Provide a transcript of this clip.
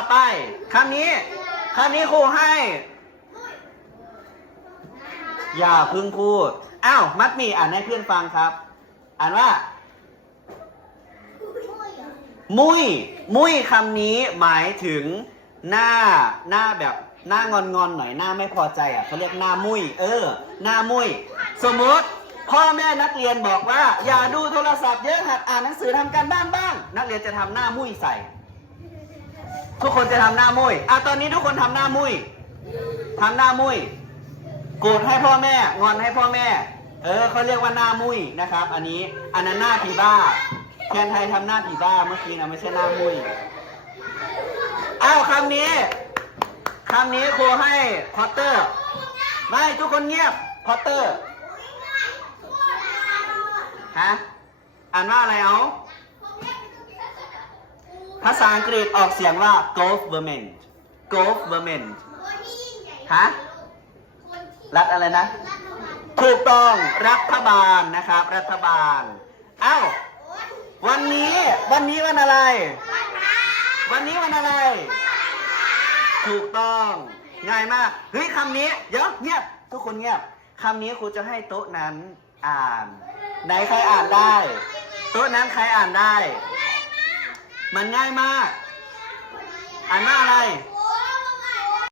อไปคำนี้คำนี้ครูให้ อย่าพึ่งพูด อ้าว มัดมีอ่านให้เพื่อนฟังครับ อ่านว่า มุย มุยคำนี้หมายถึงหน้าหน้าแบบหน้างอนงอนๆหน่อยหน้าไม่พอใจอะเขาเรียกหน้ามุย เออ หน้ามุย สมมติพ่อแม่นักเรียนบอกว่า อย่าดูโทรศัพท์เยอะหัดอ่านหนังสือทำการบ้านบ้าง นักเรียนจะทำหน้ามุ้ยใส่ ทุกคนจะทำหน้ามุ้ยอะตอนนี้ทุกคนทำหน้ามุ้ยทำหน้ามุ้ยโกรธให้พ่อแม่ งอนให้พ่อแม่ เออเขาเรียกว่าหน้ามุ้ยนะครับ อันนี้อันนั้นหน้าผีบ้าแทนไทยทำหน้าผีบ้าเมื่อกี้นะไม่ใช่หน้ามุ้ยอ้าวคำนี้คำนี้ครูให้พอตเตอร์ ไม่ทุกคนเงียบพอตเตอร์ฮะอ่านว่าอะไรเอา ภาษาอังกฤษออกเสียงว่า government government ฮะ รัฐอะไรนะ ถูกต้องรัฐบาลนะครับ รัฐบาล เอ้า วันนี้วันนี้วันอะไร วันนี้วันอะไร ถูกต้อง ง่ายมาก เฮ้ยคำนี้ เดี๋ยวเงียบ ทุกคนเงียบคำนี้ครูจะให้โต๊ะนั้นอ่าน ไหนใครอ่านได้ โต๊ะนั้นใครอ่านได้ มันง่ายมาก อ่านว่าอะไร